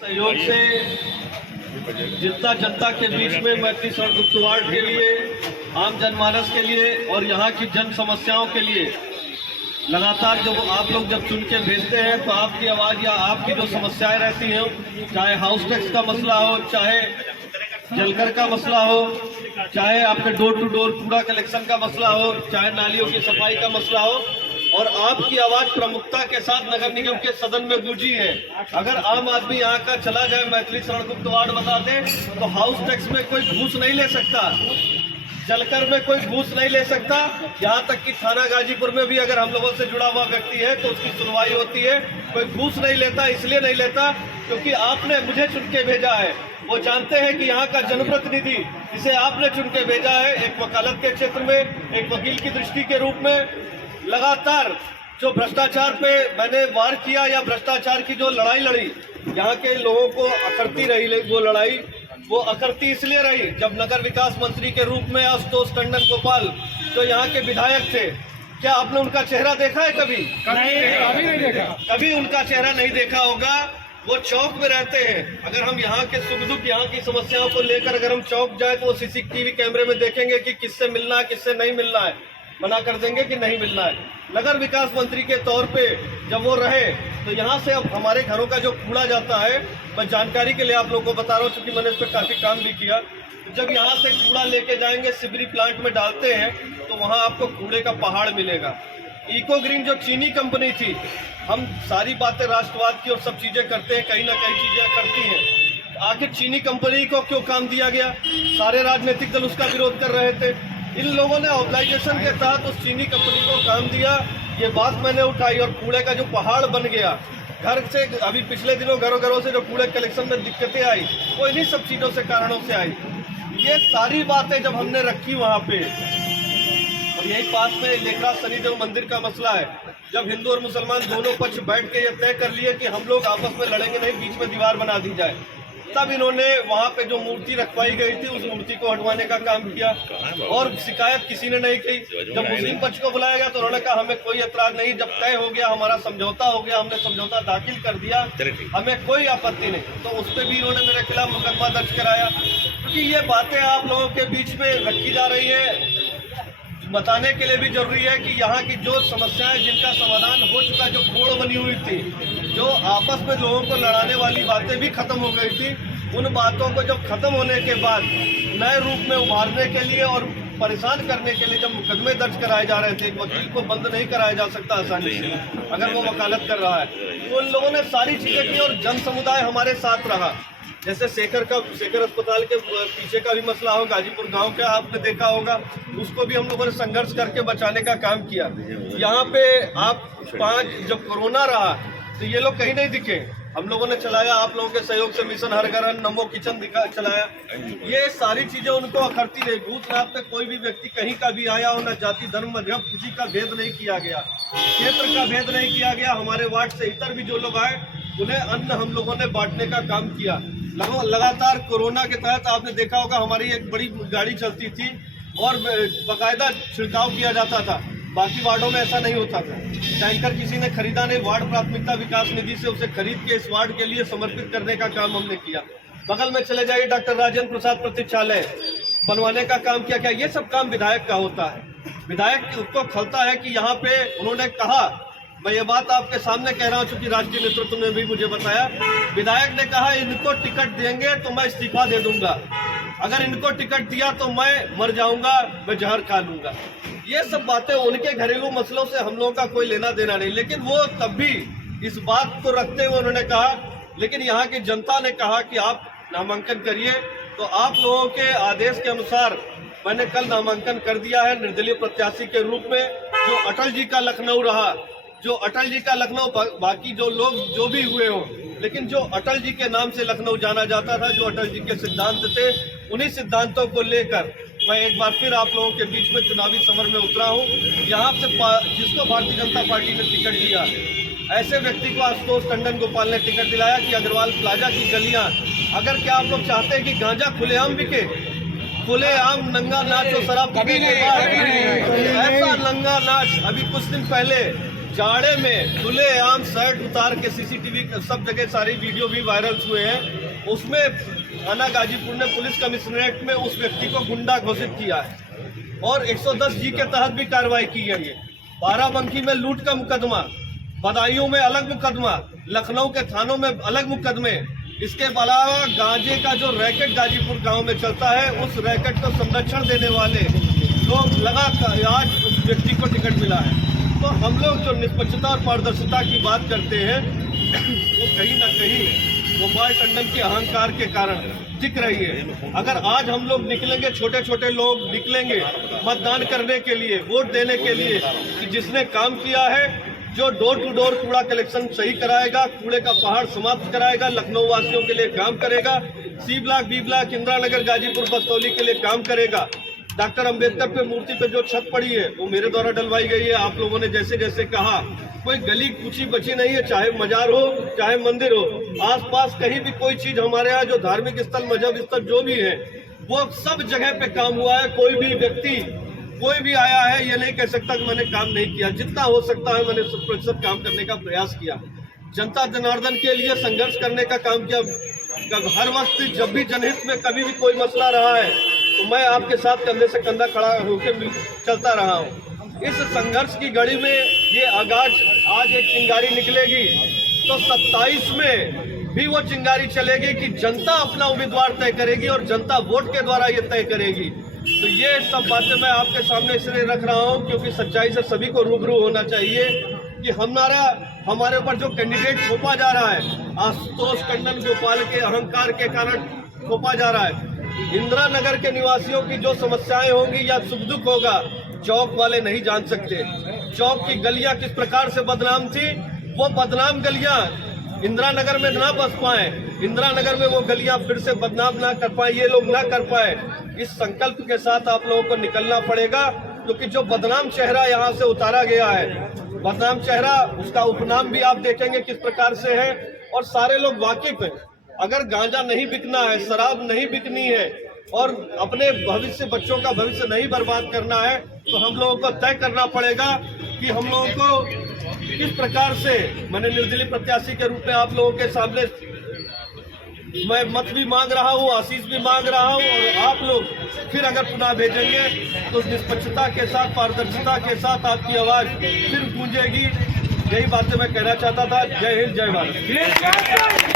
सहयोग से जितना जनता के बीच में मैत्री सड़क उत्सवाड़ के लिए, आम जनमानस के लिए और यहाँ की जन समस्याओं के लिए लगातार जब आप लोग जब चुन के भेजते हैं तो आपकी आवाज़ या आपकी जो समस्याएं रहती हैं, चाहे हाउस टैक्स का मसला हो, चाहे जलकर का मसला हो, चाहे आपके डोर टू डोर कूड़ा कलेक्शन का मसला हो, चाहे नालियों की सफाई का मसला हो, और आपकी आवाज प्रमुखता के साथ नगर निगम के सदन में गूंजी है। अगर आम आदमी यहाँ का चला जाए मैत्री सड़क उत्सवाड़ बता दे तो हाउस टैक्स में कोई घूस नहीं ले सकता, जलकर में कोई घूस नहीं ले सकता। यहाँ तक कि थाना गाजीपुर में भी अगर हम लोगों से जुड़ा हुआ व्यक्ति है तो उसकी सुनवाई होती है, कोई घूस नहीं लेता। इसलिए नहीं लेता क्योंकि आपने मुझे चुन के भेजा है। वो जानते हैं कि यहाँ का जनप्रतिनिधि जिसे आपने चुन के भेजा है, एक वकालत के क्षेत्र में, एक वकील की दृष्टि के रूप में लगातार जो भ्रष्टाचार पे मैंने वार किया या भ्रष्टाचार की जो लड़ाई लड़ी, यहाँ के लोगों को अखरती रही वो लड़ाई। वो अखरती इसलिए रही जब नगर विकास मंत्री के रूप में आशुतोष टंडन गोपाल जो यहाँ के विधायक थे, क्या आपने उनका चेहरा देखा है? कभी नहीं देखा, कभी उनका चेहरा नहीं देखा होगा। वो चौक में रहते हैं। अगर हम यहाँ के सुख दुख, यहाँ की समस्याओं को लेकर अगर हम चौक जाए तो वो सीसीटीवी कैमरे में देखेंगे कि किससे मिलना है, किससे नहीं मिलना है, मना कर देंगे कि नहीं मिलना है। नगर विकास मंत्री के तौर पे जब वो रहे तो यहाँ से अब हमारे घरों का जो कूड़ा जाता है, मैं जानकारी के लिए आप लोगों को बता रहा हूँ क्योंकि मैंने इस पर काफ़ी काम भी किया। जब यहाँ से कूड़ा लेके जाएंगे सिबरी प्लांट में डालते हैं तो वहाँ आपको कूड़े का पहाड़ मिलेगा। इको ग्रीन जो चीनी कंपनी थी, हम सारी बातें राष्ट्रवाद की और सब चीज़ें करते हैं, कहीं ना कहीं चीज़ें करती हैं। आखिर चीनी कंपनी को क्यों काम दिया गया? सारे राजनीतिक दल उसका विरोध कर रहे थे। इन लोगों ने ऑर्गेनाइजेशन के तहत उस चीनी कंपनी को काम दिया। ये बात मैंने उठाई और कूड़े का जो पहाड़ बन गया, घर से अभी पिछले दिनों घरों से जो कूड़े कलेक्शन में दिक्कतें आई वो इन्हीं सब चीज़ों से कारणों से आई। ये सारी बातें जब हमने रखी वहाँ पे, और यही पास में लेखराज शनिदेव मंदिर का मसला है, जब हिंदू और मुसलमान दोनों पक्ष बैठ के ये तय कर लिए कि हम लोग आपस में लड़ेंगे नहीं, बीच में दीवार बना दी जाए, तब इन्होंने वहाँ पे जो मूर्ति रखवाई गई थी उस मूर्ति को हटवाने का काम किया। और शिकायत किसी ने नहीं की। जब मुस्लिम पक्ष को बुलाया गया तो उन्होंने कहा हमें कोई एतराज नहीं, जब तय हो गया, हमारा समझौता हो गया, हमने समझौता दाखिल कर दिया, हमें कोई आपत्ति नहीं। तो उस पर भी इन्होंने मेरे खिलाफ मुकदमा दर्ज कराया। क्योंकि ये बातें आप लोगों के बीच में रखी जा रही है, बताने के लिए भी जरूरी है कि यहाँ की जो समस्याएं जिनका समाधान हो चुका, जो कोड़ बनी हुई थी, जो आपस में लोगों को लड़ाने वाली बातें भी खत्म हो गई थी, उन बातों को जब खत्म होने के बाद नए रूप में उभारने के लिए और परेशान करने के लिए जब मुकदमे दर्ज कराए जा रहे थे, वकील को बंद नहीं कराया जा सकता आसानी से अगर वो वकालत कर रहा है, तो उन लोगों ने सारी चीज़ें की और जन समुदाय हमारे साथ रहा। जैसे शेखर अस्पताल के पीछे का भी मसला हो, गाजीपुर गांव का आपने देखा होगा, उसको भी हम लोगों ने संघर्ष करके बचाने का काम किया। यहाँ पे आप जब कोरोना रहा तो ये लोग कहीं नहीं दिखे, हम लोगों ने चलाया, आप लोगों के सहयोग से मिशन हर घर नमो किचन चलाया। ये सारी चीजें उनको अखरती रही। भूतनाथ पे कोई भी व्यक्ति कहीं का भी आया हो, न जाति धर्म मजहब किसी का भेद नहीं किया गया, क्षेत्र का भेद नहीं किया गया। हमारे वार्ड से इतर भी जो लोग आए उन्हें अन्न हम लोगों ने बांटने का काम किया। लगातार कोरोना के तहत आपने देखा होगा हमारी एक बड़ी गाड़ी चलती थी और बाकायदा छिड़काव किया जाता था। बाकी वार्डों में ऐसा नहीं होता था। टैंकर किसी ने खरीदा नहीं, वार्ड प्राथमिकता विकास निधि से उसे खरीद के इस वार्ड के लिए समर्पित करने का काम हमने किया। बगल में चले जाइए, डॉक्टर राजेंद्र प्रसाद प्रतीक्षालय बनवाने का काम किया। क्या ये सब काम विधायक का होता है? विधायक उसको खलता है कि यहाँ पे उन्होंने कहा, मैं ये बात आपके सामने कह रहा हूँ चूंकि राष्ट्रीय नेतृत्व ने भी मुझे बताया, विधायक ने कहा इनको टिकट देंगे तो मैं इस्तीफा दे दूंगा, अगर इनको टिकट दिया तो मैं मर जाऊंगा, मैं जहर खा लूंगा। ये सब बातें उनके घरेलू मसलों से हम लोगों का कोई लेना देना नहीं। लेकिन वो तब भी इस बात को रखते हुए उन्होंने कहा, लेकिन यहाँ की जनता ने कहा कि आप नामांकन करिए। तो आप लोगों के आदेश के अनुसार मैंने कल नामांकन कर दिया है निर्दलीय प्रत्याशी के रूप में। जो अटल जी का लखनऊ रहा, जो अटल जी का लखनऊ, बाकी जो लोग जो भी हुए हों, लेकिन जो अटल जी के नाम से लखनऊ जाना जाता था, जो अटल जी के सिद्धांत थे, उन्हीं सिद्धांतों को लेकर मैं एक बार फिर आप लोगों के बीच में चुनावी समर में उतरा हूँ। यहाँ से जिसको भारतीय जनता पार्टी ने टिकट दिया, ऐसे व्यक्ति को आशुतोष टंडन गोपाल ने टिकट दिलाया कि अग्रवाल प्लाजा की गलियाँ, अगर क्या आप लोग चाहते हैं कि गांजा खुलेआम बिके, खुलेआम नंगा नाच और शराब पीने के बाद ऐसा नंगा नाच अभी कुछ दिन पहले जाड़े में खुलेआम शर्ट उतार के सीसीटीवी सब जगह सारी वीडियो भी वायरल हुए हैं। उसमें थाना गाजीपुर ने पुलिस कमिश्नरेट में उस व्यक्ति को गुंडा घोषित किया है और 110 जी के तहत भी कार्रवाई की गई है। बाराबंकी में लूट का मुकदमा, बदायूं में अलग मुकदमा, लखनऊ के थानों में अलग मुकदमे। इसके अलावा गांजे का जो रैकेट गाजीपुर गांव में चलता है, उस रैकेट को संरक्षण देने वाले लोग लगातार आज उस व्यक्ति को टिकट मिला है। तो हम लोग जो निष्पक्षता और पारदर्शिता की बात करते हैं वो कहीं ना कहीं गोपाल टंडन के अहंकार के कारण दिख रही है। अगर आज हम लोग निकलेंगे, छोटे छोटे लोग निकलेंगे मतदान करने के लिए, वोट देने के लिए, कि जिसने काम किया है, जो डोर टू डोर कूड़ा कलेक्शन सही कराएगा, कूड़े का पहाड़ समाप्त कराएगा, लखनऊ वासियों के लिए काम करेगा, C block, B block, Indira Nagar, Ghazipur, Bastauli के लिए काम करेगा। डॉक्टर अंबेडकर पे मूर्ति पे जो छत पड़ी है वो मेरे द्वारा डलवाई गई है। आप लोगों ने जैसे जैसे कहा, कोई गली कुची बची नहीं है, चाहे मजार हो चाहे मंदिर हो, आसपास कहीं भी कोई चीज हमारे यहाँ जो धार्मिक स्थल, मजहब स्थल जो भी है, वो सब जगह पे काम हुआ है। कोई भी व्यक्ति कोई भी आया है ये नहीं कह सकता कि मैंने काम नहीं किया। जितना हो सकता है मैंने 100% काम करने का प्रयास किया। जनता जनार्दन के लिए संघर्ष करने का काम किया। हर वक्त जब भी जनहित में कभी भी कोई मसला रहा है तो मैं आपके साथ कंधे से कंधा खड़ा होकर चलता रहा हूँ। इस संघर्ष की घड़ी में ये आज एक चिंगारी निकलेगी तो 27 में भी वो चिंगारी चलेगी कि जनता अपना उम्मीदवार तय करेगी और जनता वोट के द्वारा ये तय करेगी। तो ये सब बातें मैं आपके सामने इसलिए रख रहा हूँ क्योंकि सच्चाई से सभी को रूबरू होना चाहिए कि हमारे ऊपर जो कैंडिडेट थोपा जा रहा है, आशुतोष टंडन गोपाल के अहंकार के कारण थोपा जा रहा है। इंदिरा नगर के निवासियों की जो समस्याएं होंगी या सुख दुख होगा, चौक वाले नहीं जान सकते। चौक की गलियां किस प्रकार से बदनाम थी, वो बदनाम गलियां इंदिरा नगर में ना बस पाए, इंदिरा नगर में वो गलियां फिर से बदनाम ना कर पाए, ये लोग ना कर पाए। इस संकल्प के साथ आप लोगों को निकलना पड़ेगा क्योंकि जो बदनाम चेहरा यहाँ से उतारा गया है, बदनाम चेहरा, उसका उपनाम भी आप देखेंगे किस प्रकार से है और सारे लोग वाकिफ हैं। अगर गांजा नहीं बिकना है, शराब नहीं बिकनी है और अपने भविष्य, बच्चों का भविष्य नहीं बर्बाद करना है तो हम लोगों को तय करना पड़ेगा कि हम लोगों को किस प्रकार से, मैंने निर्दलीय प्रत्याशी के रूप में आप लोगों के सामने मैं मत भी मांग रहा हूँ, आशीष भी मांग रहा हूँ और आप लोग फिर अगर चुनाव भेजेंगे तो निष्पक्षता के साथ, पारदर्शिता के साथ आपकी आवाज फिर गूंजेगी। यही बातें मैं कहना चाहता था। जय हिंद, जय भारत।